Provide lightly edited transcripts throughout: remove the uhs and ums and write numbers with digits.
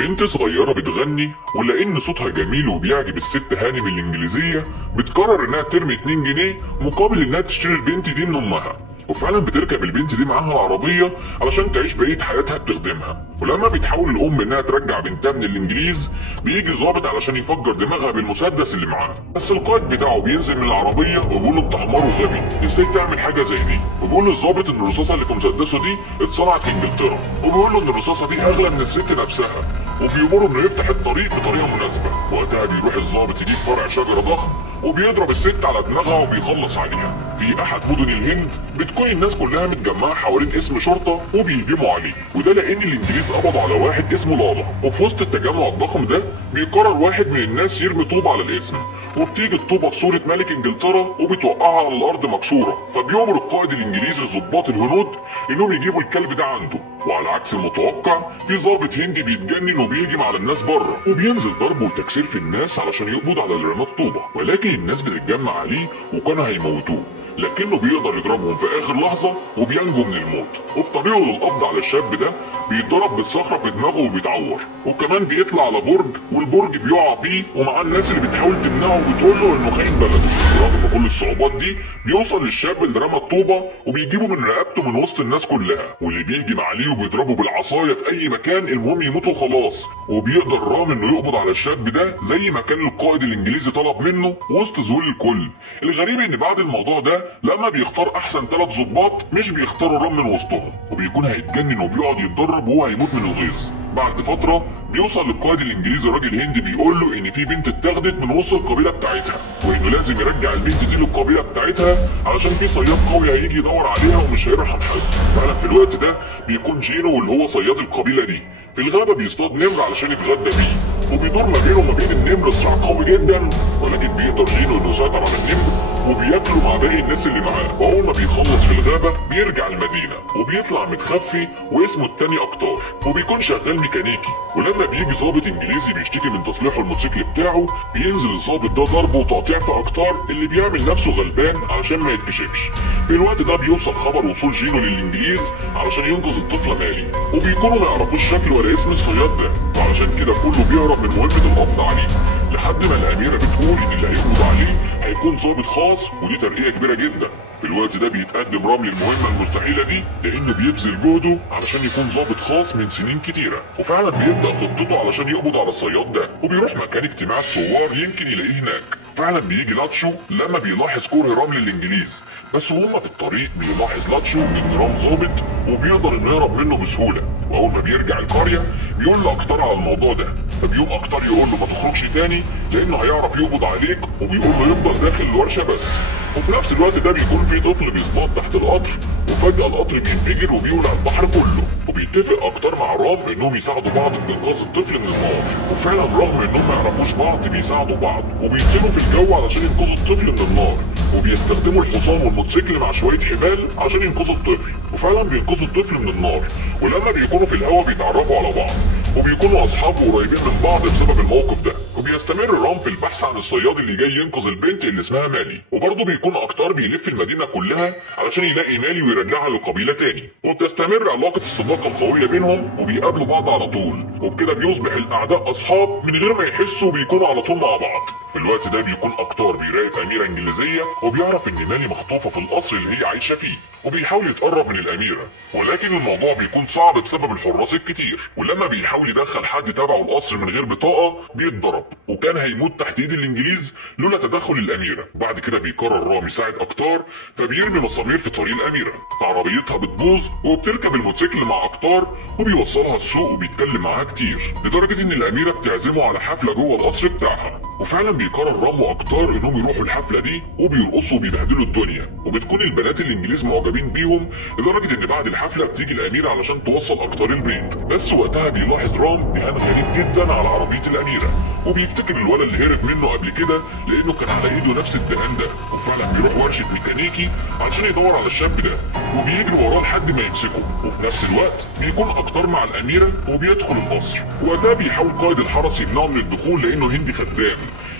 بنت صغيرة بتغني، ولأن صوتها جميل وبيعجب الست هانم الإنجليزية بتقرر إنها ترمي 2 جنيه مقابل إنها تشتري البنت دي من أمها. وفعلا بتركب البنت دي معاها العربية علشان تعيش بقية حياتها بتخدمها. ولما بتحاول الأم إنها ترجع بنتها من الإنجليز بيجي ظابط علشان يفجر دماغها بالمسدس اللي معاه، بس القائد بتاعه بينزل من العربية وبيقول له أنت حمار وغبي، إزاي تعمل حاجة زي دي؟ وبيقول للظابط إن الرصاصة اللي في مسدسه دي اتصنعت في إنجلترا، وبيقول له إن الرصاصة دي أغلى من الست نفسها، وبيأمره إنه يفتح الطريق بطريقة مناسبة. وقتها بيروح الظابط يجيب فرع شجرة ضخم وبيضرب الست على دماغها وبيخلص عليها. في احد مدن الهند بتكون الناس كلها متجمعه حوالين اسم شرطه وبيهجموا عليه، وده لان الانجليز قبضوا على واحد اسمه لالا. وفي وسط التجمع الضخم ده بيقرر واحد من الناس يرمي طوبه على الاسم، وبتيجي الطوبه في صوره ملك انجلترا وبتوقعها على الارض مكسوره. فبيؤمر القائد الانجليزي الضباط الهنود انهم يجيبوا الكلب ده عنده. وعلى عكس المتوقع في ضابط هندي بيتجنن وبيهجم على الناس بره، وبينزل ضرب وتكسير في الناس علشان يقبض على اللي رمى الطوبه، ولكن الناس بتتجمع عليه وكانوا هيموتوه، لكنه بيقدر يضربهم في اخر لحظه وبينجو من الموت. وفي طريقه للقبض على الشاب ده بيتضرب بالصخره في دماغه وبيتعور، وكمان بيطلع على برج والبرج بيقع بيه ومع الناس اللي بتحاول تمنعه وبتقول له انه خاين بلده. رغم كل الصعوبات دي بيوصل للشاب اللي رمى الطوبه وبيجيبه من رقبته من وسط الناس كلها، واللي بيهجم عليه وبيضربه بالعصايه في اي مكان المهم يموتوا خلاص. وبيقدر رام انه يقبض على الشاب ده زي ما كان القائد الانجليزي طلب منه وسط ذهول الكل. الغريب ان بعد الموضوع ده لما بيختار احسن 3 ضباط مش بيختاروا رام من وسطهم، وبيكون هيتجنن وبيقعد يتدرب وهو هيموت من الغيظ. بعد فتره بيوصل للقائد الانجليزي راجل هندي بيقول له ان في بنت اتاخدت من وسط القبيله بتاعتها، وانه لازم يرجع البنت دي للقبيله بتاعتها علشان في صياد قوي هيجي يدور عليها ومش هيرحم حد. فعلا في الوقت ده بيكون جينو واللي هو صياد القبيله دي في الغابه بيصطاد نمر علشان يتغدى بيه، وبيدور ما بينه وما بين النمر صراع قوي جدا، ولكن بيقدر جينو انه يسيطر على النمر وبياكله مع باقي الناس اللي معاه. واول ما بيخلص في الغابه بيرجع المدينه وبيطلع متخفي واسمه التاني اكتار، وبيكون شغال ميكانيكي. ولما بيجي ضابط انجليزي بيشتكي من تصليح الموتوسيكل بتاعه بينزل الضابط ده ضربه وتقطيع في اكتار اللي بيعمل نفسه غلبان علشان ما يتكشفش. في الوقت ده بيوصل خبر وصول جينو للانجليز علشان ينقذ الطفله مالي، وبيكونوا ما يعرفوش شكله ولا اسم الصياد ده، وعلشان كده كله بيهرب من مهمه القبض عليه، لحد ما الاميره بتقول ان اللي هيقبض عليه هيكون ضابط خاص، ودي ترقيه كبيره جدا. في الوقت ده بيتقدم رام للمهمه المستحيله دي لانه بيبذل جهده علشان يكون ضابط خاص من سنين كتيره، وفعلا بيبدا خطته علشان يقبض على الصياد ده، وبيروح مكان اجتماع الثوار يمكن يلاقيه هناك. فعلا بيجي لاتشو لما بيلاحظ كره رام للانجليز، بس وهم في الطريق بيلاحظ لاتشو ان رام ظابط وبيقدر انه يهرب منه بسهوله. واول ما بيرجع القريه بيقول لاكتار على الموضوع ده، فبيقوم اكتار يقول له ما تخرجش تاني لانه هيعرف يقبض عليك، وبيقول له يفضل داخل الورشه بس. وفي نفس الوقت ده بيكون في طفل بيصطاد تحت القطر، وفجاه القطر بينفجر وبيولع البحر كله، وبيتفق اكتار مع رام انهم يساعدوا بعض في انقاذ الطفل من النار. وفعلا رغم انهم ما يعرفوش بعض بيساعدوا بعض وبينزلوا في الجو علشان ينقذوا الطفل من النار، وبيستخدموا الحصان والموتوسيكل مع شويه حبال عشان ينقذوا الطفل، وفعلا بينقذوا الطفل من النار. ولما بيكونوا في الهوا بيتعرفوا على بعض وبيكونوا اصحاب قريبين من بعض بسبب الموقف ده. وبيستمر رام في البحث عن الصياد اللي جاي ينقذ البنت اللي اسمها مالي، وبرضه بيكون اكتار بيلف المدينه كلها علشان يلاقي مالي ويرجعها للقبيله تاني، وبتستمر علاقه الصداقه القويه بينهم وبيقابلوا بعض على طول، وبكده بيصبح الاعداء اصحاب من غير ما يحسوا، بيكونوا على طول مع بعض. في الوقت ده بيكون اكتار بيراقب اميره انجليزيه وبيعرف ان مالي مخطوفه في القصر اللي هي عايشه فيه، وبيحاول يتقرب من الاميره، ولكن الموضوع بيكون صعب بسبب الحراس الكتير. ولما بيحاول يدخل حد تبعه القصر من غير بطاقه بيتضرب، وكان هيموت تحت ايد الانجليز لولا تدخل الاميره. بعد كده بيقرر رام يساعد اكتار، فبيرمي مسامير في طريق الاميره، عربيتها بتبوظ وبتركب الموتوسيكل مع اكتار وبيوصلها السوق وبيتكلم معاها كتير، لدرجه ان الاميره بتعزمه على حفله جوه القصر بتاعها. وفعلا بيقرر رام واكتار انهم يروحوا الحفله دي وبيرقصوا وبيبهدلوا الدنيا، وبتكون البنات الانجليز معجبين بيهم، لدرجه ان بعد الحفله بتيجي الاميره علشان توصل اكتار البيت. بس وقتها بيلاحظ رام دهان غريب جدا على عربيه الاميره، وبيفتكر الولد اللي هرب منه قبل كده لانه كان على ايده نفس الدهان ده. وفعلا بيروح ورشه ميكانيكي علشان يدور على الشاب ده، وبيجري وراه لحد ما يمسكه. وفي نفس الوقت بيكون اكتار مع الاميره وبيدخل القصر، وقتها بيحاول قائد الحرس يمنعه من الدخول لانه هندي خدام،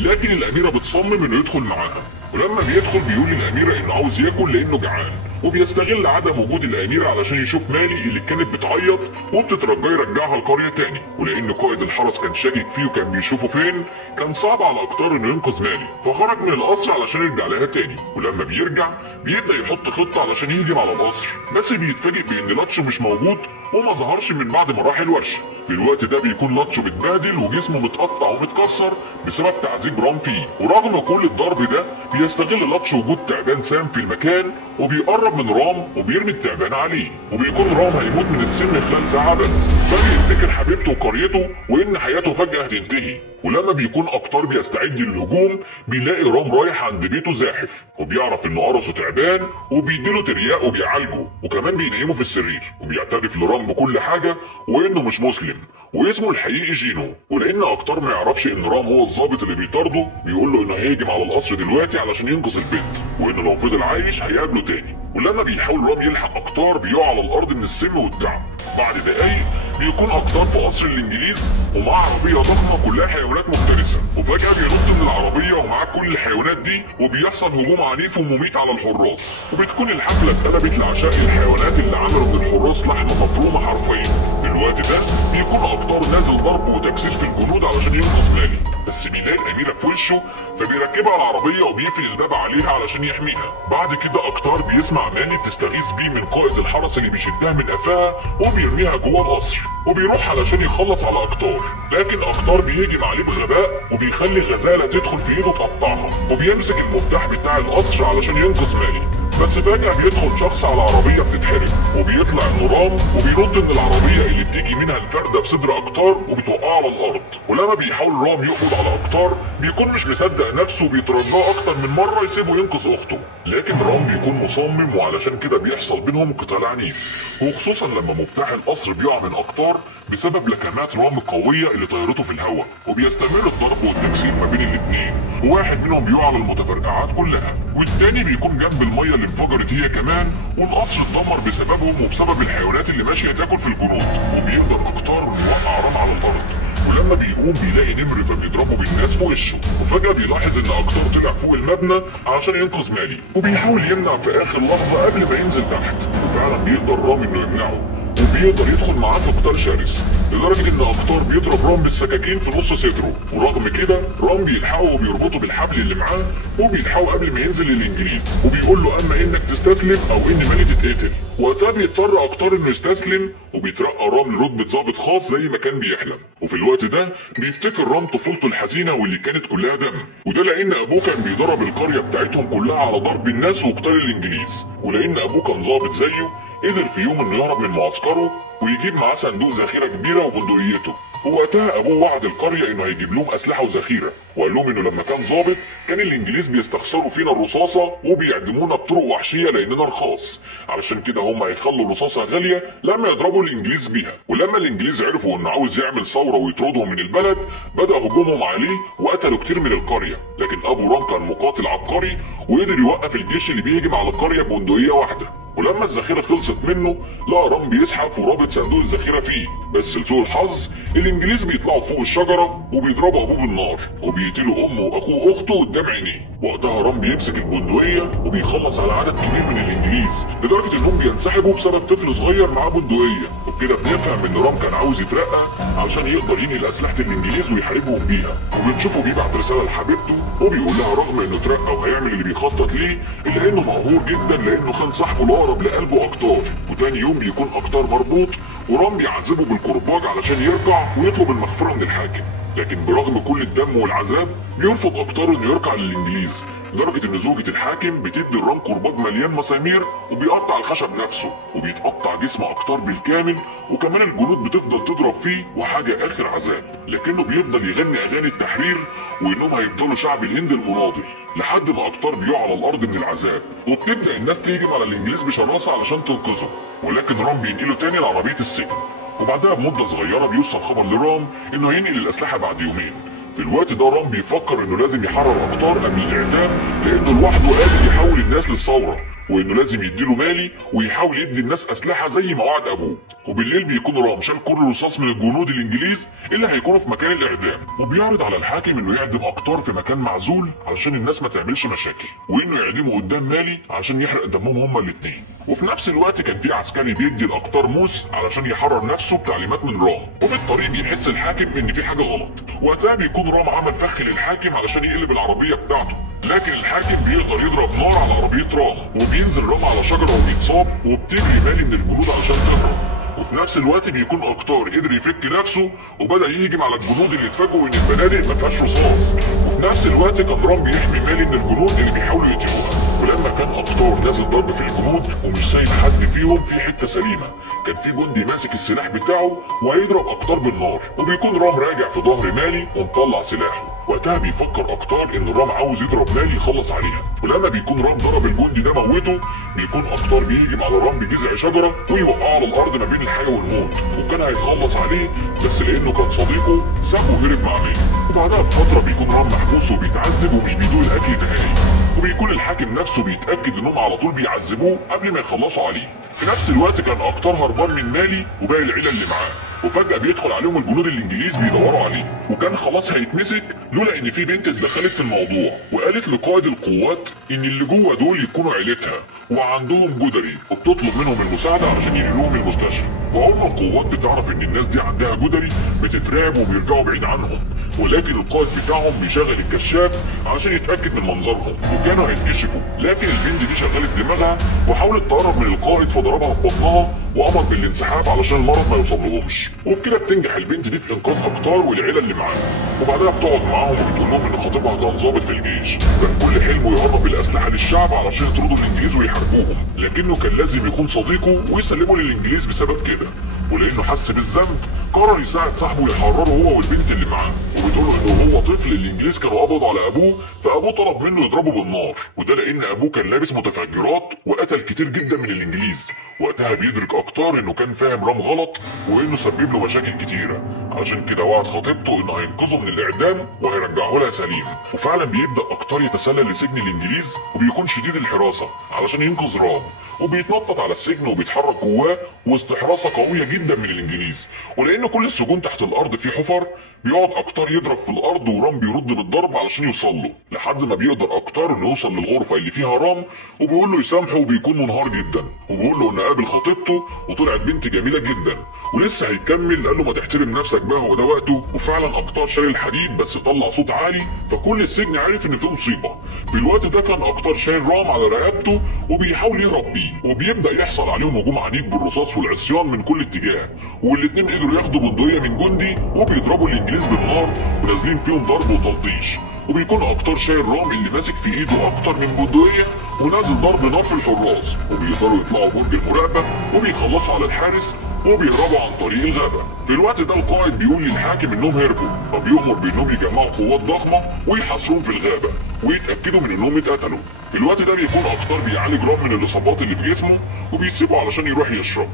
لكن الاميره بتصمم انه يدخل معاها. ولما بيدخل بيقول للاميره انه عاوز ياكل لانه جعان، وبيستغل عدم وجود الامير علشان يشوف مالي اللي كانت بتعيط وبتترجاه يرجعها القريه تاني. ولان قائد الحرس كان شاكك فيه وكان بيشوفه فين، كان صعب على اكتار انه ينقذ مالي، فخرج من القصر علشان يرجع لها تاني. ولما بيرجع بيبدا يحط خطه علشان يهجم على القصر، بس بيتفاجئ بان لاتشو مش موجود وما ظهرش من بعد ما راح الورشه. في الوقت ده بيكون لاتشو متبهدل وجسمه متقطع ومتكسر بسبب تعذيب رام فيه، ورغم كل الضرب ده بيستغل لاتشو وجود تعبان سام في المكان وبيقرب من رام وبيرمي التعبان عليه، وبيكون رام هيموت من السم خلال ساعه بس، فبيفتكر حبيبته وقريته وان حياته فجاه هتنتهي. ولما بيكون اكتار بيستعد للهجوم بيلاقي رام رايح عند بيته زاحف، وبيعرف انه قرصه تعبان وبيديله ترياق وبيعالجه، وكمان بينيمه في السرير، وبيعترف لرام بكل حاجه وانه مش مسلم واسمه الحقيقي جينو. ولان اكتار ما يعرفش ان رام هو الضابط اللي بيطارده، بيقول له انه هيهجم على القصر دلوقتي علشان ينقذ البنت، وانه لو فضل عايش هيقابله تاني. ولما بيحاول رام يلحق اكتار بيقع على الارض من السم والتعب. بعد دقايق بيكون اكتار في قصر الانجليز ومعاه عربيه ضخمه كلها حيوانات مفترسه، وفجاه بينط من العربيه ومعاه كل الحيوانات دي، وبيحصل هجوم عنيف ومميت على الحراس، وبتكون الحفله اتقلبت لعشاء الحيوانات اللي عملوا من الحراس لحمه مفرومه حرفيا. في الوقت ده بيكون اكتار نازل ضرب وتكسير في الجنود علشان ينقذ مالي، بس بيلاقي الاميره في وشه فبيركبها على العربيه وبيقفل الباب عليها علشان يحميها. بعد كده اكتار بيسمع مالي بتستغيث بيه من قائد الحرس اللي بيشدها من قفاها وبيرميها جوه القصر، وبيروح علشان يخلص على اكتار، لكن اكتار بيهجم عليه بغباء وبيخلي غزاله تدخل في ايده تقطعها، وبيمسك المفتاح بتاع القصر علشان ينقذ مالي. بس فجأة بيدخل شخص على عربية بتتحرق، وبيطلع انه رام وبيرد ان العربية اللي بتيجي منها الفردة بصدر اكتار وبتوقعه على الارض. ولما بيحاول رام يقبض على اكتار بيكون مش مصدق نفسه وبيترجاه اكتر من مرة يسيبه ينقذ اخته، لكن رام بيكون مصمم وعلشان كده بيحصل بينهم قتال عنيف، وخصوصا لما مفتاح القصر بيقع من اكتار بسبب لكمات رام القوية اللي طيرته في الهواء، وبيستمر الضرب والتكسير ما بين الاتنين، وواحد منهم بيقع على المتفرقعات كلها، والتاني بيكون جنب المية اللي انفجرت هي كمان، والقصر اتدمر بسببهم وبسبب الحيوانات اللي ماشية تاكل في الجنود. وبيقدر اكتار يوقع رام على الارض، ولما بيقوم بيلاقي نمر فبيضربه بالناس في وشه، وفجأة بيلاحظ ان اكتار طلع فوق المبنى علشان ينقذ مالي، وبيحاول يمنع في اخر لحظة قبل ما ينزل تحت، وفعلا بيقدر رام انه يمنعه، وبيقدر يدخل معاه في قتال شرس، لدرجة ان اكتار بيضرب رام بالسكاكين في نص صدره، ورغم كده رام بيلحقه وبيربطه بالحبل اللي معاه وبيلحقه قبل ما ينزل للانجليز، وبيقول له اما انك تستسلم او ان مالي تتقتل. وقتها بيضطر اكتار انه يستسلم وبيترقى رام لرتبة ضابط خاص زي ما كان بيحلم. وفي الوقت ده بيفتكر رام طفولته الحزينة واللي كانت كلها دم، وده لان ابوه كان بيدرب القرية بتاعتهم كلها على ضرب الناس وقتال الانجليز، ولان ابوه كان ضابط زيه قدر في يوم انه يهرب من معسكره ويجيب معاه صندوق ذخيره كبيره وبندقيته. ووقتها ابوه وعد القريه انه هيجيب لهم اسلحه وذخيره، وقال لهم انه لما كان ضابط كان الانجليز بيستخسروا فينا الرصاصه وبيعدمونا بطرق وحشيه لاننا رخاص، علشان كده هم هيخلوا الرصاصه غاليه لما يضربوا الانجليز بيها. ولما الانجليز عرفوا انه عاوز يعمل ثوره ويطردهم من البلد بدا هجومهم عليه وقتلوا كتير من القريه، لكن ابو رام كان مقاتل عبقري وقدر يوقف الجيش اللي بيهجم على القريه ببندقيه واحده. ولما الذخيره خلصت منه لقى رام بيزحف ورابط صندوق الذخيره فيه، بس لسوء الحظ الانجليز بيطلعوا فوق الشجره وبيضربوا ابوه بالنار وبيقتلوا امه واخوه واخته قدام عينيه. وقتها رام بيمسك البندقيه وبيخلص على عدد كبير من الانجليز لدرجه انهم بينسحبوا بسبب طفل صغير معاه بندقيه، وبكده بنفهم ان رام كان عاوز يترقى علشان يقدر ينقل اسلحه الانجليز ويحاربهم بيها. وبنشوفه بيبعت رساله لحبيبته وبيقول لها رغم انه اترقى وهيعمل اللي بيخطط ليه الا انه مقهور جدا لانه خان صاحبه الاقرب لقلبه اكتار. وتاني يوم بيكون اكتار مربوط ورام بيعذبه بالكرباج علشان يرجع ويطلب المغفره من الحاكم، لكن برغم كل الدم والعذاب بيرفض اكتار انه يرجع للانجليز، لدرجه ان زوجة الحاكم بتدي الرام كرباج مليان مسامير وبيقطع الخشب نفسه وبيتقطع جسم اكتار بالكامل، وكمان الجنود بتفضل تضرب فيه وحاجه اخر عذاب، لكنه بيفضل يغني اغاني التحرير وانهم هيفضلوا شعب الهند المناضل لحد ما اكتار بيقع على الارض من العذاب، وبتبدا الناس تهجم على الانجليز بشراسه علشان تنقذه، ولكن رام بينقله تاني لعربيه السجن. وبعدها بمده صغيره بيوصل خبر لرام انه هينقل الاسلحه بعد يومين. في الوقت ده رام بيفكر انه لازم يحرر اكتار قبل الاعدام لانه لوحده قادر يحول الناس للثوره، وانه لازم يديله مالي ويحاول يدي الناس اسلحه زي ما وعد ابوه. وبالليل بيكون رام شال كل رصاص من الجنود الانجليز اللي هيكونوا في مكان الاعدام، وبيعرض على الحاكم انه يعدم اقطار في مكان معزول علشان الناس ما تعملش مشاكل، وانه يعدمه قدام مالي علشان يحرق دمهم هما الاثنين. وفي نفس الوقت كان في عسكري بيدي الاقطار موس علشان يحرر نفسه بتعليمات من رام، وبالطريق بيحس الحاكم ان في حاجه غلط. وقتها بيكون رام عمل فخ للحاكم علشان يقلب العربيه بتاعته، لكن الحاكم بيقدر يضرب نار على عربيه رام، وبينزل رام على شجره وبيتصاب، وبتجري مالي من الجنود علشان تهرب. وفي نفس الوقت بيكون اقطار قدر يفك نفسه وبدا يهجم على الجنود اللي اتفاجئوا ان البنادق ما فيهاش رصاص. وفي نفس الوقت كان رام بيحمي مالي من الجنود اللي بيحاولوا يقتلوها. ولما كان اقطار نازل ضرب في الجنود ومش سايب حد فيهم في حته سليمه، كان في جندي ماسك السلاح بتاعه وهيضرب اقطار بالنار، وبيكون رام راجع في ظهر مالي ومطلع سلاحه. وقتها بيفكر اقطار ان رام عاوز يضرب مالي يخلص عليها، ولما بيكون رام ضرب الجندي ده موته، بيكون اقطار بيهجم على رام بجذع شجره ويوقعه على الارض ما بين الحياه والموت، وكان هيتخلص عليه بس لانه كان صديقه سابه وهرب مع مالي. وبعدها بفتره بيكون رام محبوس وبيتعذب ومش بيدوق الاكل نهائي، وبيكون الحاكم نفسه بيتاكد انهم على طول بيعذبوه قبل ما يخلصوا عليه. في نفس الوقت كان اقطار هربان من مالي وباقي العيله اللي معاه، وفجاه بيدخل عليهم الجنود الانجليز بيدوروا عليه، وكان خلاص هيتمسك لولا ان في بنت اتدخلت في الموضوع وقالت لقائد القوات ان اللي جوه دول يكونوا عيلتها وعندهم جدري، وبتطلب منهم المساعده علشان ينقلوهم المستشفى. واول ما القوات بتعرف ان الناس دي عندها جدري بتترعب وبيرجعوا بعيد عنهم، ولكن القائد بتاعهم بيشغل الكشاف عشان يتاكد من منظرهم، وكانوا هيتكشفوا، لكن البنت دي شغلت دماغها وحاولت تقرب من القائد فضربها في بطنها وامر بالانسحاب علشان المرض ما يوصلهمش. وبكده بتنجح البنت دي في انقاذ اقطار والعيله اللي معاها، وبعدها بتقعد معاهم وبتقول لهم ان خطيبها كان ضابط في الجيش، كان كل حلمه يهرب الاسلحه للشعب علشان يطردوا الانجليز ويحاربوهم، لكنه كان لازم يكون صديقه ويسلمه للانجليز بسبب كده. ولانه حس بالذنب قرر يساعد صاحبه يحرره هو والبنت اللي معاه، وبتقول له انه هو طفل الانجليز كانوا قبضوا على ابوه، فابوه طلب منه يضربه بالنار، وده لان ابوه كان لابس متفجرات وقتل كتير جدا من الانجليز. وقتها بيدرك اقطار انه كان فاهم رام غلط وانه سبب له مشاكل كتيره، عشان كده وعد خطيبته انه هينقذه من الاعدام وهيرجعه لها سليم. وفعلا بيبدا اقطار يتسلل لسجن الانجليز وبيكون شديد الحراسه علشان ينقذ رام، وبيتنطط على السجن وبيتحرك جواه وسط حراسه قويه جدا من الانجليز. ولان كل السجون تحت الارض في حفر، بيقعد اقطار يضرب في الارض ورام بيرد بالضرب علشان يوصل له، لحد ما بيقدر اقطار انه يوصل للغرفه اللي فيها رام، وبيقول له يسامحه وبيكون منهار جدا، وبيقول له انه قابل خطيبته وطلعت بنت جميله جدا ولسه هيكمل. قال له ما تحترم نفسك بقى هو ده وقته. وفعلا اقطار شال الحديد بس طلع صوت عالي، فكل السجن عارف ان في مصيبه. في الوقت ده كان اقطار شايل رام على رقبته وبيحاول يهرب بيه، وبيبدا يحصل عليهم هجوم عنيف بالرصاص والعصيان من كل اتجاه، والاثنين قدروا ياخدوا بندقيه من جندي وبيضربوا الانجليز بالنار ونازلين فيهم ضرب وتلطيش. وبيكون اقطار شايل رام اللي ماسك في ايده اكتر من بندقيه ونازل ضرب نار في الحراس، وبيقدروا يطلعوا برج المراقبه وبيخلصوا على الحارس وبيهربوا عن طريق الغابه. في الوقت ده القائد بيقول للحاكم انهم هربوا، فبيؤمر بانهم يجمعوا قوات ضخمه ويحاصروهم في الغابه ويتاكدوا من انهم اتقتلوا. في الوقت ده بيكون اقطار بيعالج رام من الاصابات اللي في جسمه وبيسيبه علشان يروح يشرب،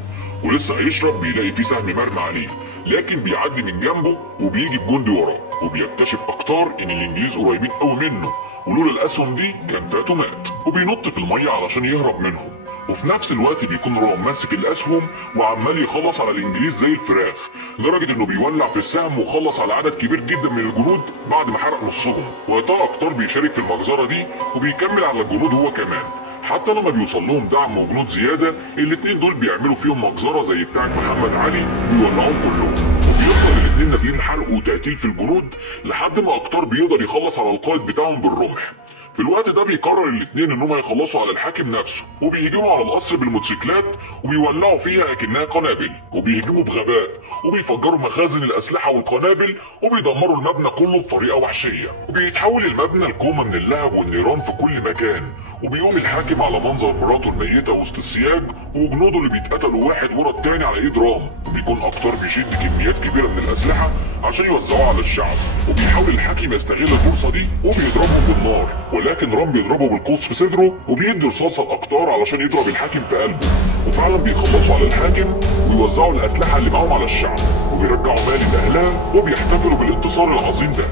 ولسه هيشرب بيلاقي فيه سهم مرمى عليه، لكن بيعدي من جنبه وبيجي بجندي وراه، وبيكتشف اقطار ان الانجليز قريبين قوي منه ولولا الاسهم دي كان فاته مات، وبينط في الميه علشان يهرب منهم. وفي نفس الوقت بيكون رام ماسك الاسهم وعمال يخلص على الانجليز زي الفراخ، لدرجه انه بيولع في السهم وخلص على عدد كبير جدا من الجنود بعد ما حرق نصهم. وقتها اقطار بيشارك في المجزره دي وبيكمل على الجنود هو كمان، حتى لما بيوصل لهم دعم وجنود زياده الاثنين دول بيعملوا فيهم مجزره زي بتاعه محمد علي ويولعوهم كلهم، وبيفضل الاثنين نازلين حرق وتقتيل في الجنود لحد ما اقطار بيقدر يخلص على القائد بتاعهم بالرمح. في الوقت ده بيقرر الاثنين انهم هيخلصوا على الحاكم نفسه، وبيهجموا على القصر بالموتوسيكلات وبيولعوا فيها اكنها قنابل، وبيهجموا بغباء وبيفجروا مخازن الاسلحه والقنابل وبيدمروا المبنى كله بطريقه وحشيه، وبيتحول المبنى لكومه من اللهب والنيران في كل مكان. وبيقوم الحاكم على منظر مراته الميته وسط السياج وجنوده اللي بيتقتلوا واحد ورا التاني على ايد رام، وبيكون اقطار بيشد كميات كبيره من الاسلحه عشان يوزعوها على الشعب، وبيحاول الحاكم يستغل الفرصه دي وبيضربهم بالنار، ولكن رام بيضربه بالقوس في صدره وبيدي رصاصه الاقطار علشان يضرب الحاكم في قلبه. وفعلا بيخلصوا على الحاكم ويوزعوا الاسلحه اللي معاهم على الشعب، وبيرجعوا مالي لاهلها وبيحتفلوا بالانتصار العظيم ده.